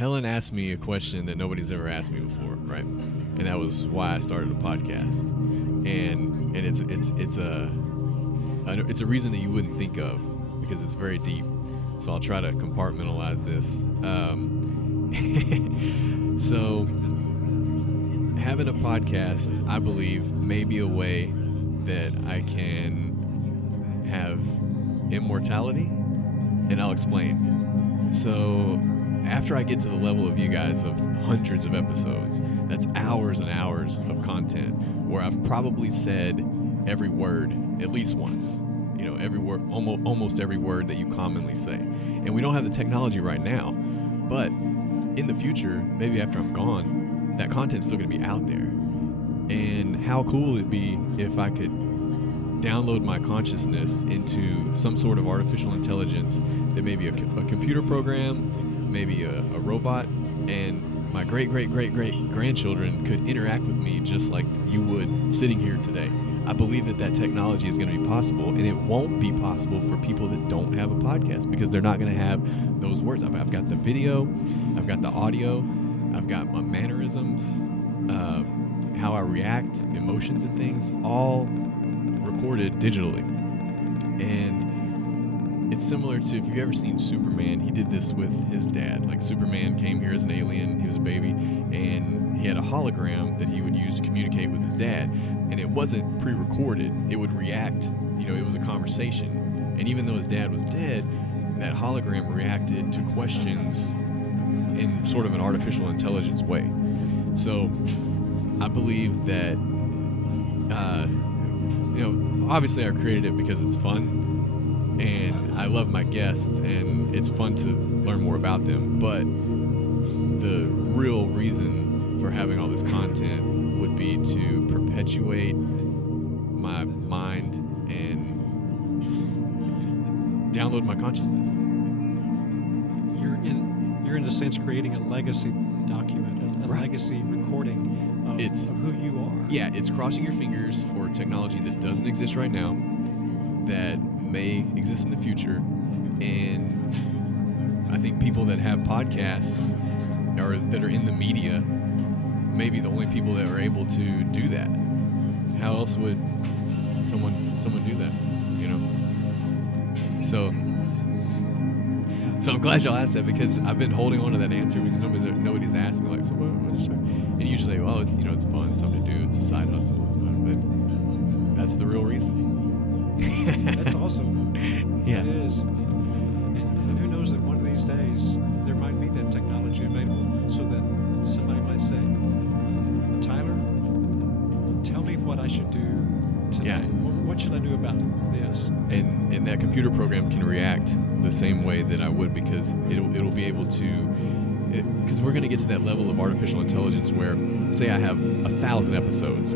Helen asked me a question that nobody's ever asked me before, right? And that was why I started a podcast. And it's a reason that you wouldn't think of because it's very deep. So I'll try to compartmentalize this. So having a podcast, I believe, may be a way that I can have immortality, and I'll explain. So after I get to the level of you guys of hundreds of episodes, that's hours and hours of content where I've probably said every word at least once. You know, every word, almost every word that you commonly say. And we don't have the technology right now, but in the future, maybe after I'm gone, that content's still going to be out there. And how cool would it be if I could download my consciousness into some sort of artificial intelligence that may be a computer program, maybe a robot, and my great-great-great-great-grandchildren could interact with me just like you would sitting here today. I believe that technology is going to be possible, and it won't be possible for people that don't have a podcast because they're not going to have those words. I've got the video, I've got the audio, I've got my mannerisms, how I react, emotions and things, all recorded digitally. And it's similar to, if you've ever seen Superman, he did this with his dad. Like, Superman came here as an alien, he was a baby, and he had a hologram that he would use to communicate with his dad. And it wasn't pre-recorded, it would react, it was a conversation. And even though his dad was dead, that hologram reacted to questions in sort of an artificial intelligence way. So I believe that, obviously I created it because it's fun and I love my guests and it's fun to learn more about them. But the real reason for having all this content would be to perpetuate my mind and download my consciousness. You're in a sense creating a legacy document, a right. legacy recording of who you are. Yeah, it's crossing your fingers for technology that doesn't exist right now, that may exist in the future. And I think people that have podcasts or that are in the media may be the only people that are able to do that. How else would someone do that, So I'm glad y'all asked that because I've been holding on to that answer because nobody's asked me, like, so what is it? And you usually say, well, it's fun, something to do, it's a side hustle, it's fun, but that's the real reason. That's awesome. Yeah. It is. And who knows that one of these days there might be that technology available so that somebody might say, Tyler, tell me what I should do today. Yeah. What should I do about this? And that computer program can react the same way that I would because it'll be able to, because we're going to get to that level of artificial intelligence where, say I have 1,000 episodes,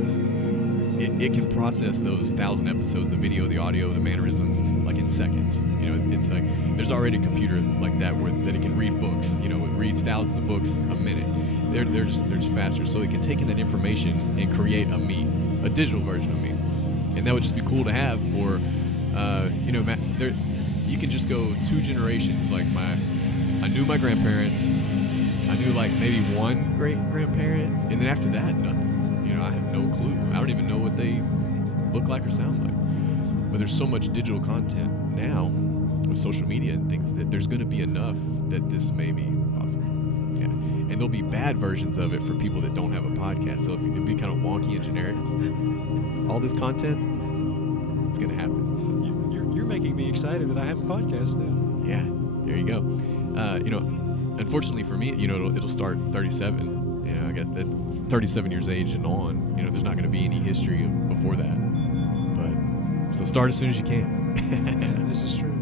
it can process those 1,000 episodes, the video, the audio, the mannerisms, like in seconds. It's like there's already a computer like that that it can read books. It reads thousands of books a minute. They're just faster, so it can take in that information and create a digital version of me, and that would just be cool to have for, you can just go 2 generations. Like I knew my grandparents, I knew like maybe one great grandparent, and then after that, nothing. I have no clue. I don't even know what they look like or sound like. But there's so much digital content now with social media and things that there's going to be enough that this may be possible. Yeah. And there'll be bad versions of it for people that don't have a podcast. So it'll be kind of wonky and generic. All this content, it's going to happen. So. You're making me excited that I have a podcast now. Yeah, there you go. Unfortunately for me, it'll start 37. I got that 37 years age and on. There's not going to be any history before that. But so start as soon as you can. This is true.